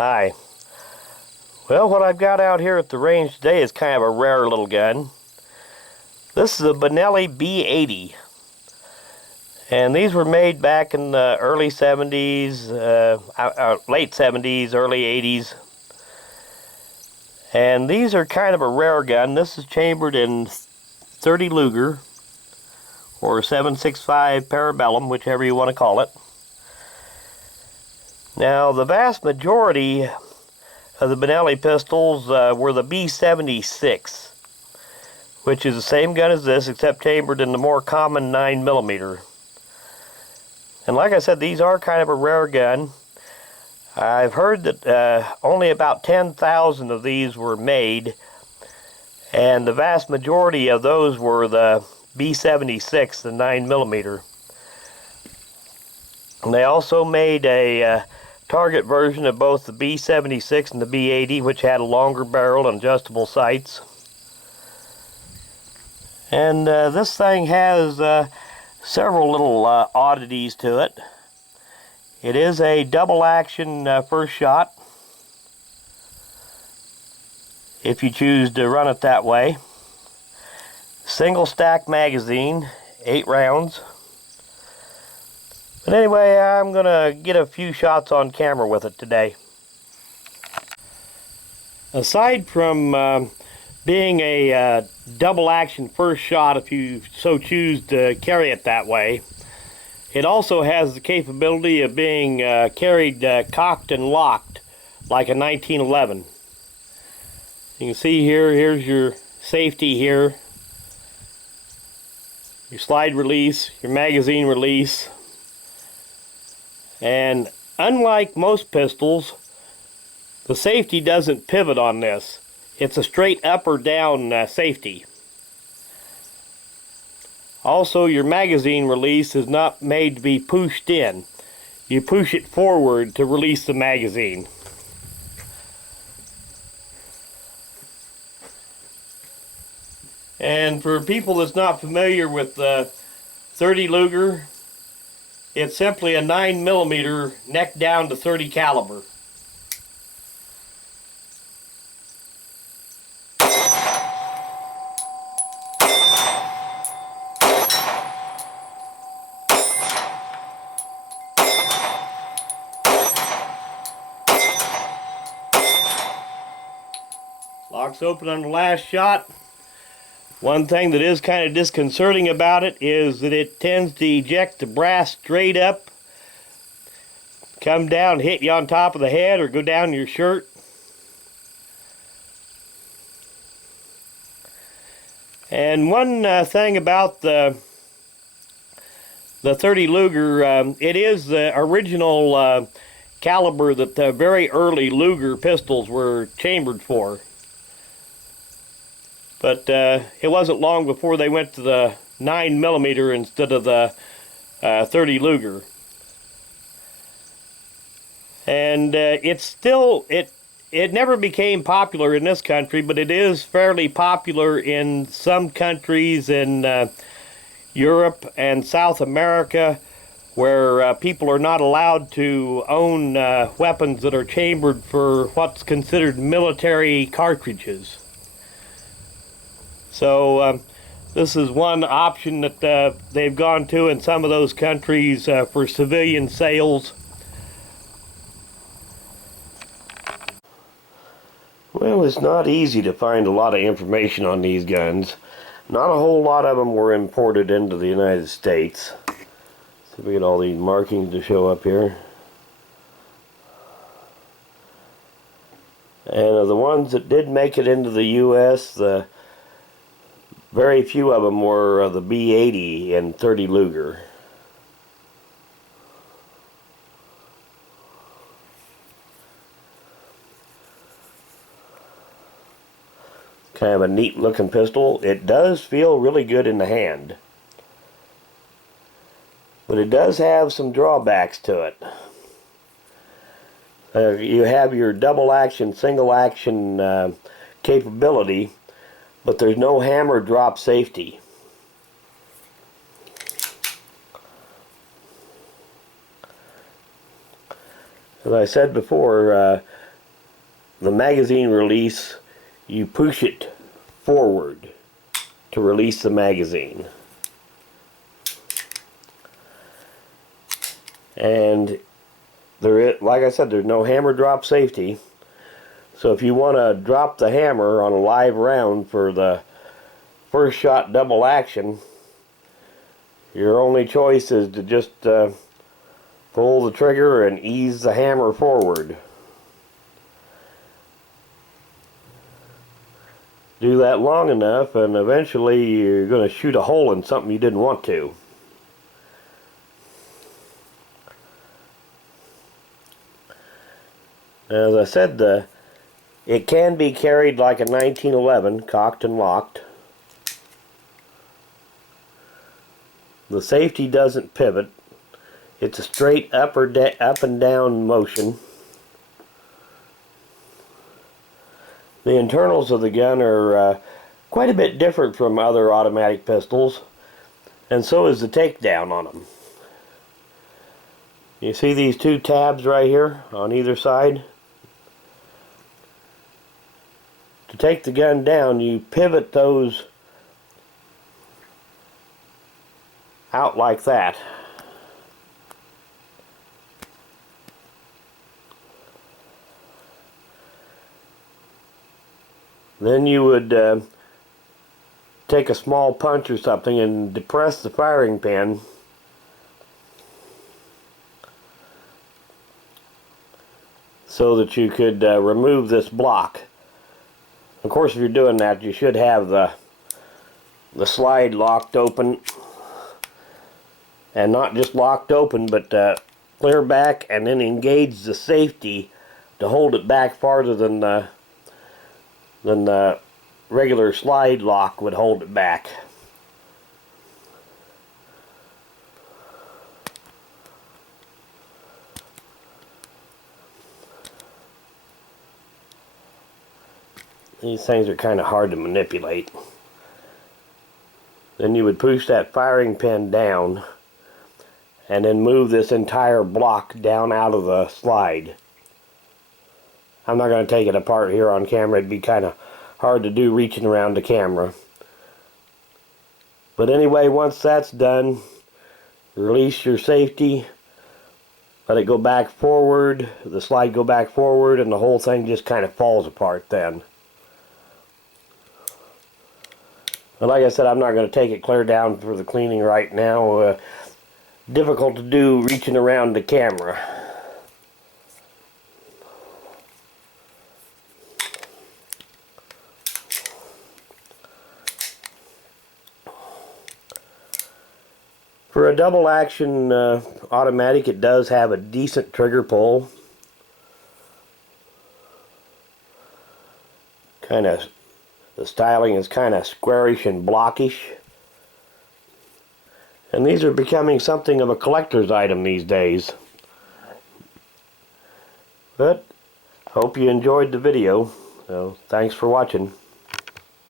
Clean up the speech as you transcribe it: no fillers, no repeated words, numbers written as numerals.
Hi. Well, what I've got out here at the range today is kind of a rare little gun. This is a Benelli B-80. And these were made back in the early 70s, late 70s, early 80s. And these are kind of a rare gun. This is chambered in 30 Luger, or 7.65 Parabellum, whichever you want to call it. Now, the vast majority of the Benelli pistols were the B-76, which is the same gun as this, except chambered in the more common 9mm. And like I said, these are kind of a rare gun. I've heard that only about 10,000 of these were made, and the vast majority of those were the B-76, the 9mm. And they also made a target version of both the B-76 and the B-80, which had a longer barrel and adjustable sights. And this thing has several little oddities to it. It is a double action first shot, if you choose to run it that way. Single stack magazine, 8 rounds. But anyway, I'm going to get a few shots on camera with it today. Aside from being a double action first shot, if you so choose to carry it that way, it also has the capability of being carried cocked and locked like a 1911. You can see here's your safety here, your slide release, your magazine release. And unlike most pistols, the safety doesn't pivot on this. It's a straight up or down safety. Also, your magazine release is not made to be pushed in. You push it forward to release the magazine. And for people that's not familiar with 30 Luger, it's simply a 9mm neck down to 30 caliber. Locks open on the last shot. One thing that is kind of disconcerting about it is that it tends to eject the brass straight up, come down, hit you on top of the head, or go down your shirt. And one thing about the 30 Luger, it is the original caliber that the very early Luger pistols were chambered for. But it wasn't long before they went to the 9mm instead of the 30 Luger. And it never became popular in this country, but it is fairly popular in some countries in Europe and South America, where people are not allowed to own weapons that are chambered for what's considered military cartridges. So this is one option that they've gone to in some of those countries for civilian sales. Well, it's not easy to find a lot of information on these guns. Not a whole lot of them were imported into the United States. See if we get all these markings to show up here. And of the ones that did make it into the U.S., very few of them were the B-80 and 30 Luger. Kind of a neat looking pistol. It does feel really good in the hand, but it does have some drawbacks to it. You have your double action, single action capability, but there's no hammer drop safety. As I said before, the magazine release, you push it forward to release the magazine. And like I said, there's no hammer drop safety. So if you want to drop the hammer on a live round for the first shot double action, your only choice is to just pull the trigger and ease the hammer forward. Do that long enough and eventually you're going to shoot a hole in something you didn't want to. As I said, it can be carried like a 1911, cocked and locked. The safety doesn't pivot. It's a straight up and down motion. The internals of the gun are quite a bit different from other automatic pistols, and so is the takedown on them. You see these two tabs right here on either side? To take the gun down, you pivot those out like that. Then you would take a small punch or something and depress the firing pin so that you could remove this block. Of course, if you're doing that, you should have the slide locked open, and not just locked open, but clear back and then engage the safety to hold it back farther than the regular slide lock would hold it back. These things are kind of hard to manipulate. Then you would push that firing pin down and then move this entire block down out of the slide. I'm not going to take it apart here on camera. It'd be kind of hard to do reaching around the camera. But anyway, once that's done, release your safety, let it go back forward, the slide go back forward, and the whole thing just kind of falls apart then. And like I said, I'm not going to take it clear down for the cleaning right now. Difficult to do reaching around the camera. For a double action automatic, it does have a decent trigger pull. The styling is kind of squarish and blockish. And these are becoming something of a collector's item these days. But hope you enjoyed the video. So thanks for watching.